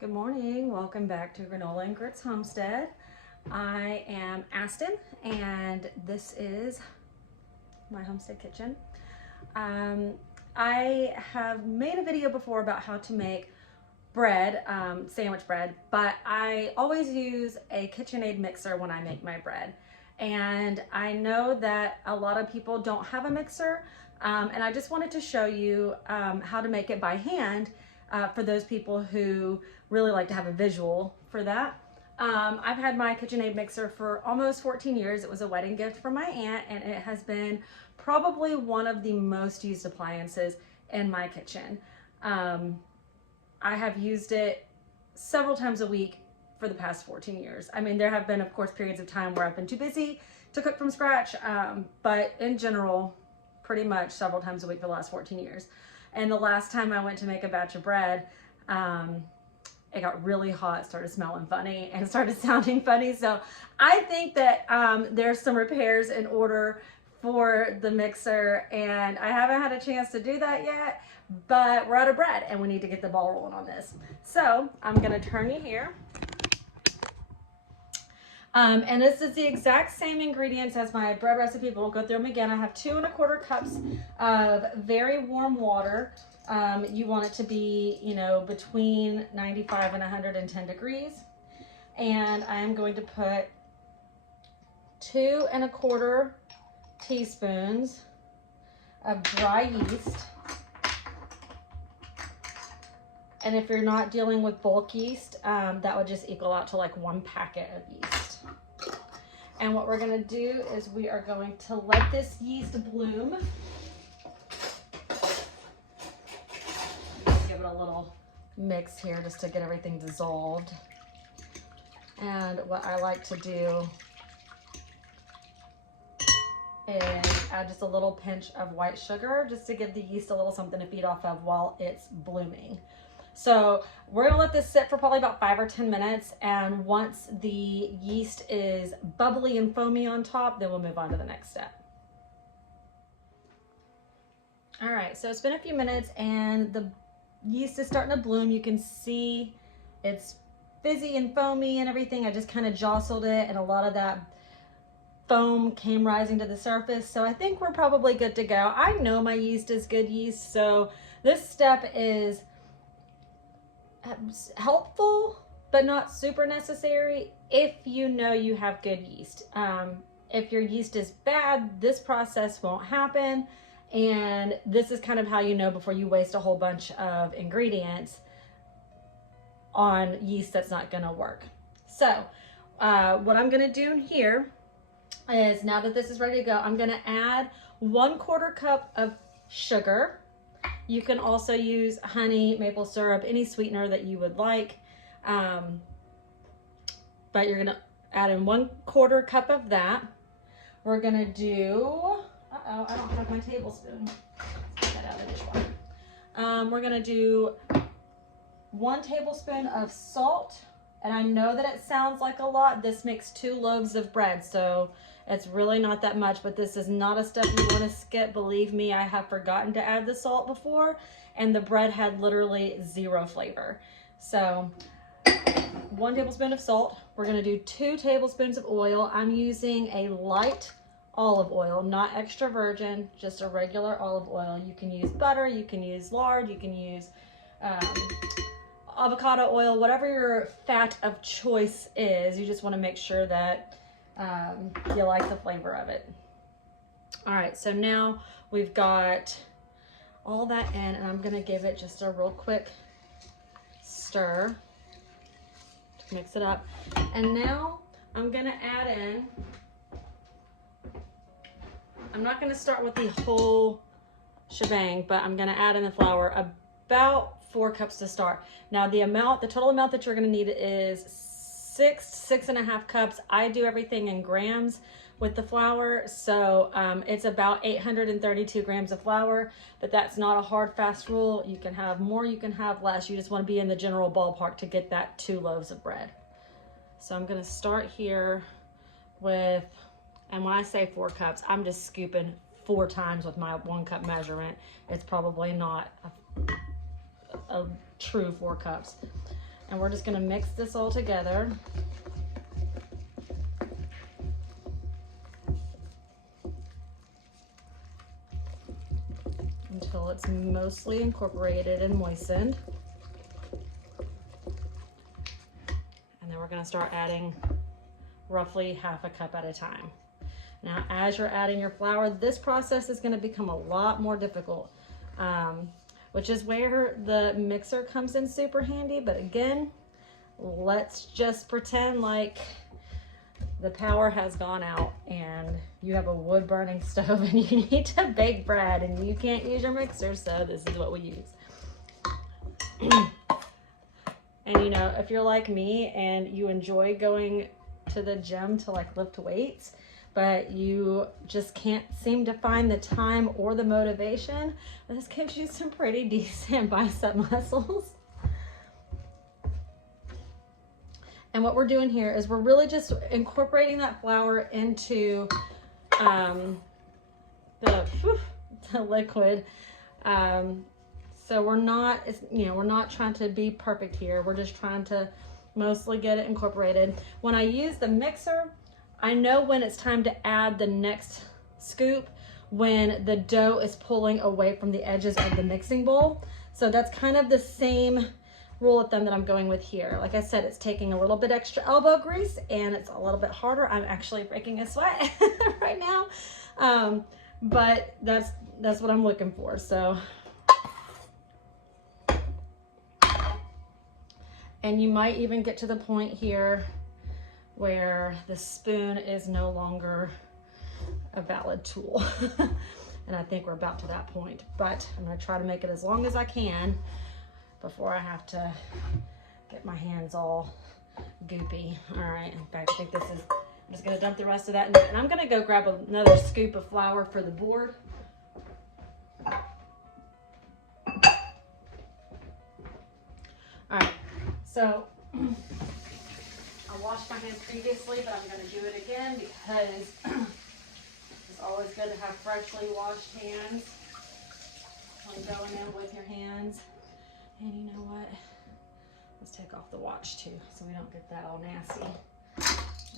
Good morning, welcome back to Granola and Grits Homestead. I am Aston and this is my homestead kitchen. I have made a video before about how to make bread, sandwich bread, but I always use a KitchenAid mixer when I make my bread. And I know that a lot of people don't have a mixer, and I just wanted to show you how to make it by hand for those people who really like to have a visual for that. I've had my KitchenAid mixer for almost 14 years. It was a wedding gift from my aunt, and it has been probably one of the most used appliances in my kitchen. I have used it several times a week for the past 14 years. I mean, there have been, of course, periods of time where I've been too busy to cook from scratch, but in general, pretty much several times a week for the last 14 years. And the last time I went to make a batch of bread, it got really hot, started smelling funny, and started sounding funny. So I think that there's some repairs in order for the mixer, and I haven't had a chance to do that yet, but we're out of bread and we need to get the ball rolling on this. So I'm gonna turn you here. And this is the exact same ingredients as my bread recipe, but we'll go through them again. I have 2 1/4 cups of very warm water. You want it to be, you know, between 95 and 110 degrees. And I'm going to put 2 1/4 teaspoons of dry yeast. And if you're not dealing with bulk yeast, that would just equal out to like 1 packet of yeast. And what we're gonna do is we are going to let this yeast bloom. Give it a little mix here just to get everything dissolved. And what I like to do is add just a little pinch of white sugar just to give the yeast a little something to feed off of while it's blooming. So we're gonna let this sit for probably about 5 or 10 minutes, and once the yeast is bubbly and foamy on top, then we'll move on to the next step. All right, so it's been a few minutes and the yeast is starting to bloom. You can see it's fizzy and foamy and everything. I just kind of jostled it and a lot of that foam came rising to the surface. So I think we're probably good to go. I know my yeast is good yeast, so this step is helpful but not super necessary if you know you have good yeast. If your yeast is bad, this process won't happen, and this is kind of how you know before you waste a whole bunch of ingredients on yeast that's not gonna work. So what I'm gonna do here is, now that this is ready to go, I'm gonna add 1/4 cup of sugar. You can also use honey, maple syrup, any sweetener that you would like. But you're gonna add in 1/4 cup of that. We're gonna do, uh-oh, I don't have my tablespoon. Let's get that out of the dishwasher. We're gonna do 1 tablespoon of salt. And I know that it sounds like a lot. This makes 2 loaves of bread, so it's really not that much, but this is not a step you want to skip. Believe me, I have forgotten to add the salt before, and the bread had literally 0 flavor. So 1 tablespoon of salt. We're going to do 2 tablespoons of oil. I'm using a light olive oil, not extra virgin, just a regular olive oil. You can use butter, you can use lard, you can use avocado oil, whatever your fat of choice is. You just want to make sure that you like the flavor of it. All right, so now we've got all that in, and I'm gonna give it just a real quick stir to mix it up. And now I'm gonna add in, I'm not gonna start with the whole shebang, but I'm gonna add in the flour, about 4 cups to start. Now the total amount that you're gonna need is 6 1/2 cups. I do everything in grams with the flour, so it's about 832 grams of flour, but that's not a hard, fast rule. You can have more, you can have less. You just wanna be in the general ballpark to get that 2 loaves of bread. So I'm gonna start here with, and when I say 4 cups, I'm just scooping 4 times with my 1 cup measurement. It's probably not a true 4 cups. And we're just gonna mix this all together. Until it's mostly incorporated and moistened. And then we're gonna start adding roughly half a cup at a time. Now, as you're adding your flour, this process is gonna become a lot more difficult, which is where the mixer comes in super handy. But again, let's just pretend like the power has gone out and you have a wood burning stove and you need to bake bread and you can't use your mixer, so this is what we use. And you know, if you're like me and you enjoy going to the gym to like lift weights, but you just can't seem to find the time or the motivation, this gives you some pretty decent bicep muscles. And what we're doing here is we're really just incorporating that flour into the liquid. So we're not, we're not trying to be perfect here. We're just trying to mostly get it incorporated. When I use the mixer, I know when it's time to add the next scoop when the dough is pulling away from the edges of the mixing bowl. So that's kind of the same rule of thumb that I'm going with here. Like I said, it's taking a little bit extra elbow grease and it's a little bit harder. I'm actually breaking a sweat right now. But that's what I'm looking for. So, and you might even get to the point here where the spoon is no longer a valid tool. And I think we're about to that point, but I'm gonna try to make it as long as I can before I have to get my hands all goopy. All right, in fact, I think this is, I'm just gonna dump the rest of that in, and I'm gonna go grab another scoop of flour for the board. All right, so I washed my hands previously, but I'm gonna do it again because it's always good to have freshly washed hands when going in with your hands. And you know what? Let's take off the watch too, so we don't get that all nasty.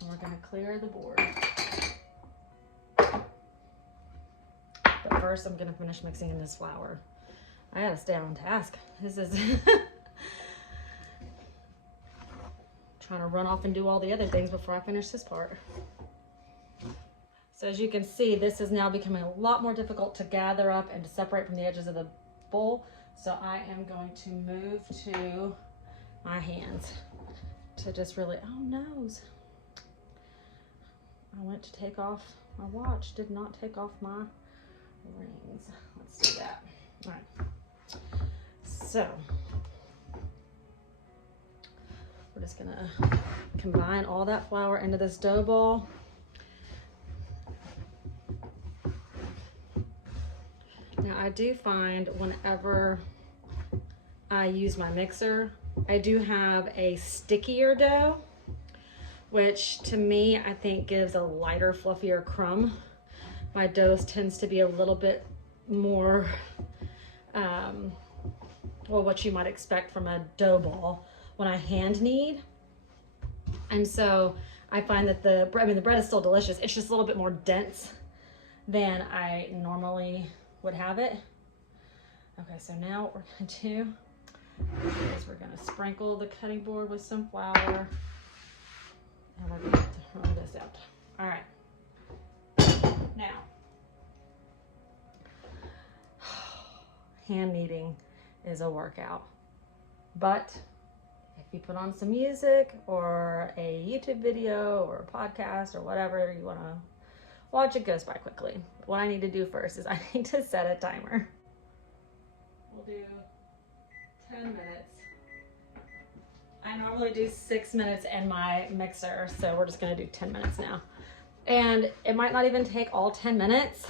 And we're gonna clear the board. But first, I'm gonna finish mixing in this flour. I gotta stay on task. This is trying to run off and do all the other things before I finish this part. So as you can see, this is now becoming a lot more difficult to gather up and to separate from the edges of the bowl. So I am going to move to my hands to just really, oh noes. I went to take off my watch, did not take off my rings. Let's do that. All right. So we're just gonna combine all that flour into this dough ball. Now I do find whenever I use my mixer, I do have a stickier dough, which to me, I think gives a lighter, fluffier crumb. My dough tends to be a little bit more, well, what you might expect from a dough ball when I hand knead. And so I find that the bread is still delicious. It's just a little bit more dense than I normally would have it. Okay, so now what we're gonna do is we're gonna sprinkle the cutting board with some flour and we're gonna run this out. All right, now, hand kneading is a workout, but if you put on some music or a YouTube video or a podcast or whatever you wanna watch, it goes by quickly. What I need to do first is I need to set a timer. We'll do 10 minutes. I normally do 6 minutes in my mixer, so we're just gonna do 10 minutes now. And it might not even take all 10 minutes.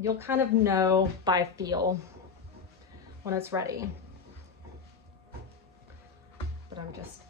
You'll kind of know by feel when it's ready. But I'm just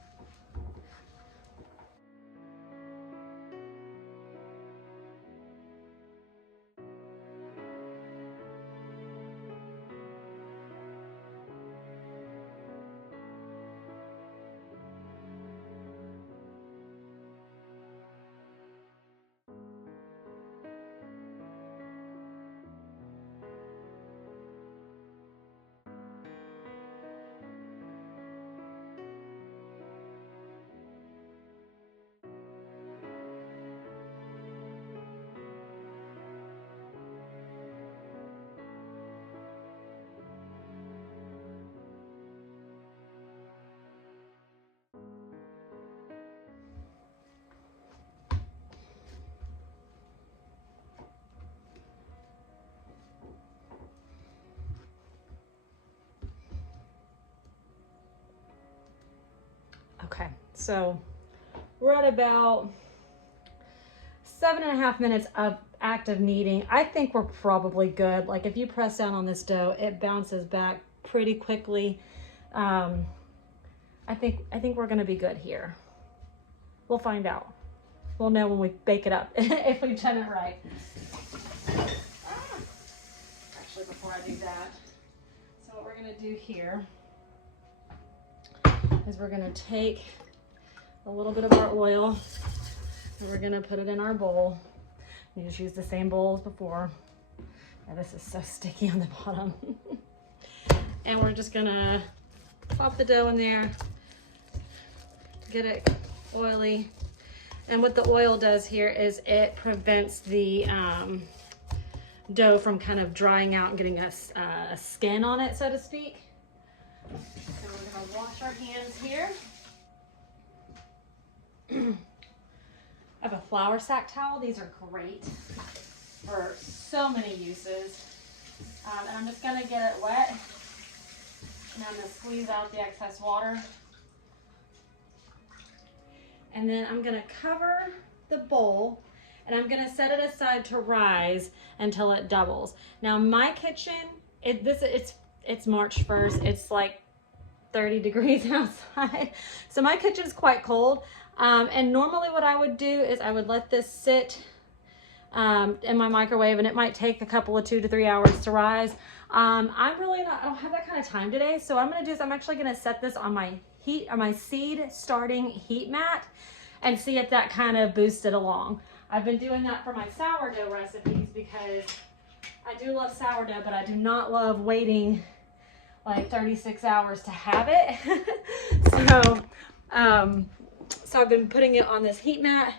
Okay, so we're at about 7.5 minutes of active kneading. I think we're probably good. Like if you press down on this dough, it bounces back pretty quickly. I think we're gonna be good here. We'll find out. We'll know when we bake it up if we've done it right. Actually, before I do that, so what we're gonna do here is we're gonna take a little bit of our oil and we're gonna put it in our bowl. You just use the same bowl as before. Yeah, this is so sticky on the bottom. And we're just gonna pop the dough in there, get it oily. And what the oil does here is it prevents the dough from kind of drying out and getting a skin on it, so to speak. So we're gonna wash our hands here. I have a flour sack towel. These are great for so many uses. And I'm just gonna get it wet. And I'm gonna squeeze out the excess water. And then I'm gonna cover the bowl and I'm gonna set it aside to rise until it doubles. Now my kitchen, it's March 1st. It's like 30 degrees outside. So my kitchen's quite cold. And normally what I would do is I would let this sit in my microwave, and it might take a couple of 2 to 3 hours to rise. I don't have that kind of time today. So what I'm gonna do is I'm actually gonna set this on my seed starting heat mat and see if that kind of boosts it along. I've been doing that for my sourdough recipes because I do love sourdough, but I do not love waiting like 36 hours to have it. So I've been putting it on this heat mat,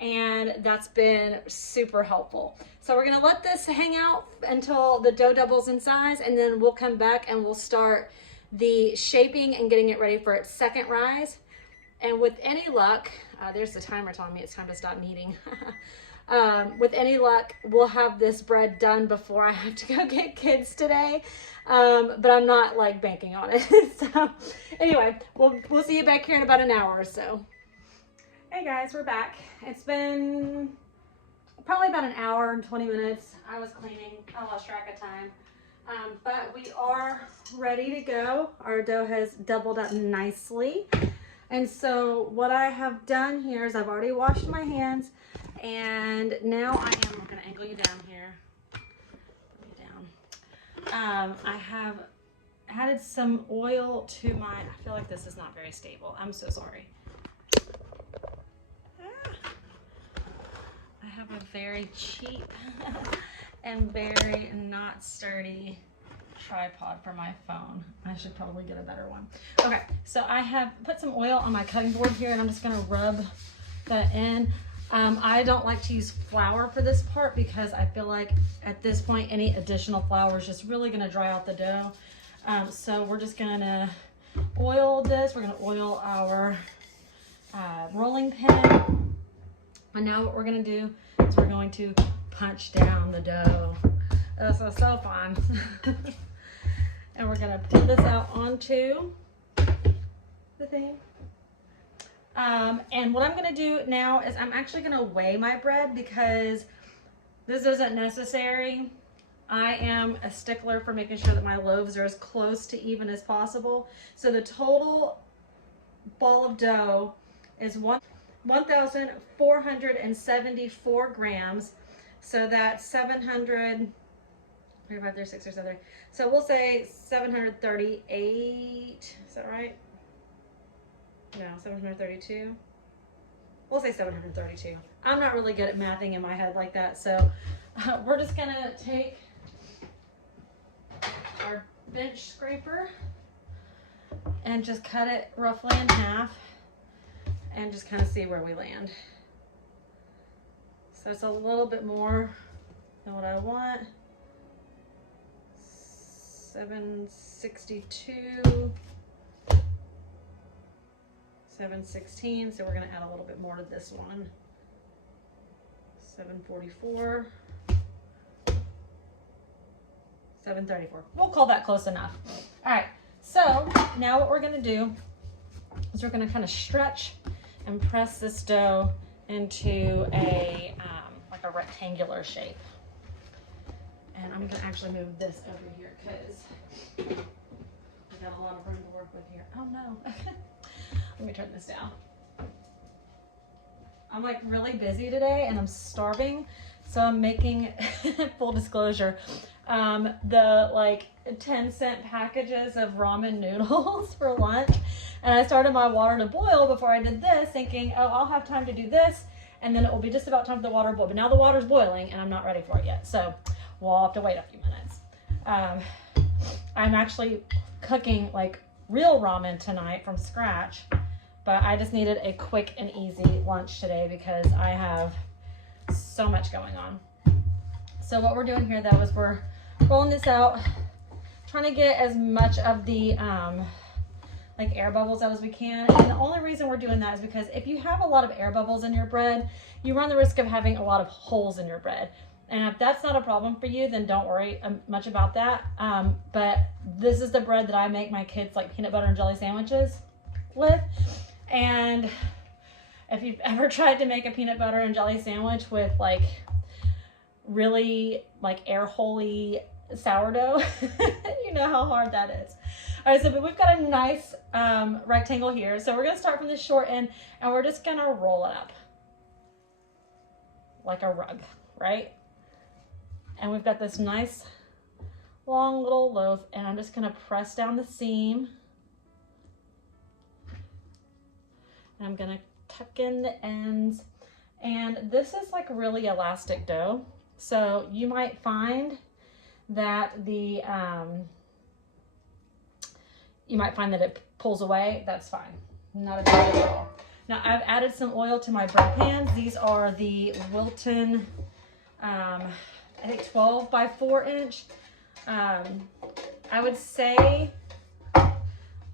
and that's been super helpful. So we're gonna let this hang out until the dough doubles in size, and then we'll come back and we'll start the shaping and getting it ready for its second rise. And with any luck, there's the timer telling me it's time to stop kneading. With any luck, we'll have this bread done before I have to go get kids today. But I'm not like banking on it. So anyway, we'll see you back here in about an hour or so. Hey guys, we're back. It's been probably about an hour and 20 minutes. I was cleaning, I lost track of time. But we are ready to go. Our dough has doubled up nicely. And so what I have done here is I've already washed my hands, and now I'm gonna angle you down here. I have added some oil to I feel like this is not very stable. I'm so sorry. I have a very cheap and very not sturdy tripod for my phone. I should probably get a better one. Okay, so I have put some oil on my cutting board here, and I'm just gonna rub that in. I don't like to use flour for this part because I feel like at this point any additional flour is just really gonna dry out the dough. So we're just gonna oil this. We're gonna oil our rolling pin. And now what we're gonna do is we're going to punch down the dough. This is so fun. And we're gonna pull this out onto the thing. And what I'm gonna do now is I'm actually gonna weigh my bread because this isn't necessary. I am a stickler for making sure that my loaves are as close to even as possible. So the total ball of dough is 1,474 grams. So that's 700, 3, 5, 3, 6, or 7. So we'll say 738, is that right? No, 732. We'll say 732. I'm not really good at mathing in my head like that, so we're just gonna take our bench scraper and just cut it roughly in half and just kind of see where we land. So it's a little bit more than what I want. 762. 716, so we're gonna add a little bit more to this one. 744, 734. We'll call that close enough. All right, so now what we're gonna do is we're gonna kind of stretch and press this dough into a like a rectangular shape. And I'm gonna actually move this over here because I got a lot of room to work with here. Oh no. Let me turn this down. I'm like really busy today and I'm starving. So I'm making, full disclosure, the like 10-cent packages of ramen noodles for lunch. And I started my water to boil before I did this, thinking, oh, I'll have time to do this. And then it will be just about time for the water to boil. But now the water's boiling and I'm not ready for it yet. So we'll have to wait a few minutes. I'm actually cooking like real ramen tonight from scratch. But I just needed a quick and easy lunch today because I have so much going on. So what we're doing here though is we're rolling this out, trying to get as much of the like air bubbles out as we can. And the only reason we're doing that is because if you have a lot of air bubbles in your bread, you run the risk of having a lot of holes in your bread. And if that's not a problem for you, then don't worry much about that. But this is the bread that I make my kids like peanut butter and jelly sandwiches with. And if you've ever tried to make a peanut butter and jelly sandwich with like really like air holy sourdough, you know how hard that is. All right, so but we've got a nice rectangle here. So we're gonna start from the short end and we're just gonna roll it up like a rug, right? And we've got this nice long little loaf and I'm just gonna press down the seam. And I'm gonna tuck in the ends. And this is like really elastic dough. So you might find that it pulls away. That's fine, not a big deal at all. Now I've added some oil to my bread pans. These are the Wilton, I think 12 by 4 inch. I would say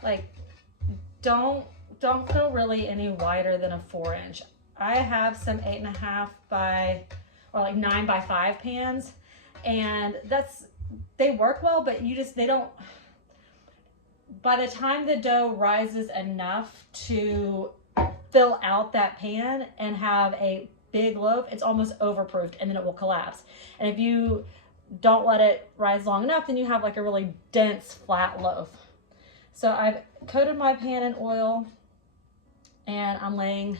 like, don't go really any wider than a 4 inch. I have some 8.5 by, or like 9 by 5 pans, and they work well, but they don't, by the time the dough rises enough to fill out that pan and have a big loaf, it's almost overproofed and then it will collapse. And if you don't let it rise long enough, then you have like a really dense flat loaf. So I've coated my pan in oil and I'm laying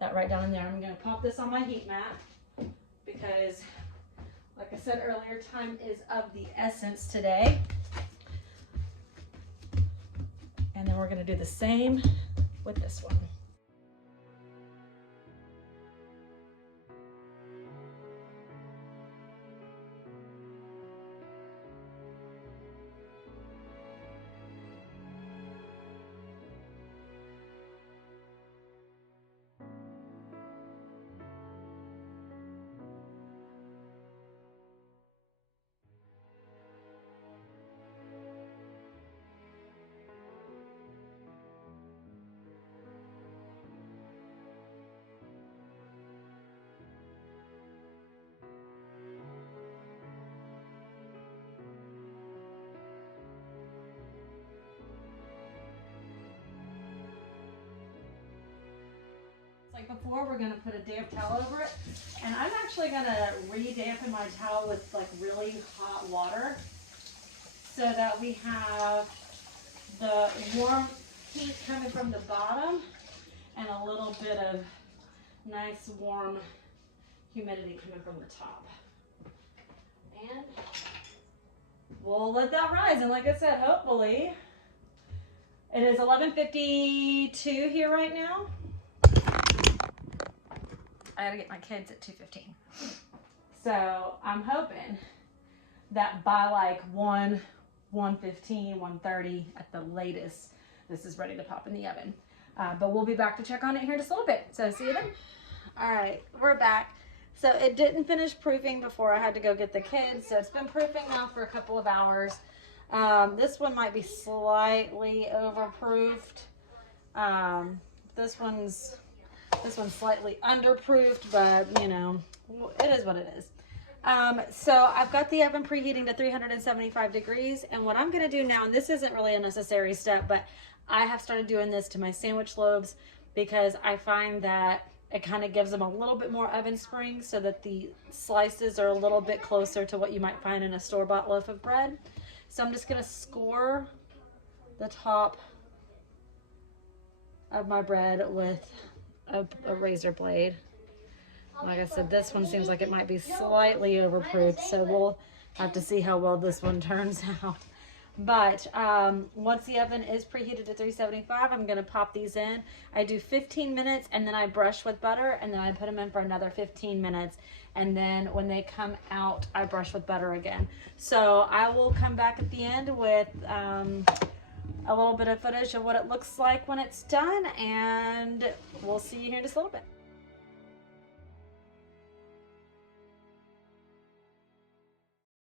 that right down in there. I'm gonna pop this on my heat mat because, like I said earlier, time is of the essence today. And then we're gonna do the same with this one. Like before, we're gonna put a damp towel over it, and I'm actually gonna re-dampen my towel with like really hot water so that we have the warm heat coming from the bottom and a little bit of nice warm humidity coming from the top. And we'll let that rise, and like I said, hopefully it is 11:52 here right now. I gotta get my kids at 2:15. So I'm hoping that by like 1:15, 1:30 at the latest, this is ready to pop in the oven. But we'll be back to check on it here in just a little bit. So see you then. All right, we're back. So it didn't finish proofing before I had to go get the kids. So it's been proofing now for a couple of hours. This one might be slightly overproofed. This one's slightly underproofed, but you know, it is what it is. So I've got the oven preheating to 375 degrees. And what I'm going to do now, and this isn't really a necessary step, but I have started doing this to my sandwich loaves because I find that it kind of gives them a little bit more oven spring so that the slices are a little bit closer to what you might find in a store-bought loaf of bread. So I'm just going to score the top of my bread with a razor blade. Like I said, this one seems like it might be slightly overproofed, so we'll have to see how well this one turns out. But once the oven is preheated to 375, I'm going to pop these in. I do 15 minutes and then I brush with butter, and then I put them in for another 15 minutes. And then when they come out, I brush with butter again. So I will come back at the end with a little bit of footage of what it looks like when it's done, and we'll see you here in just a little bit.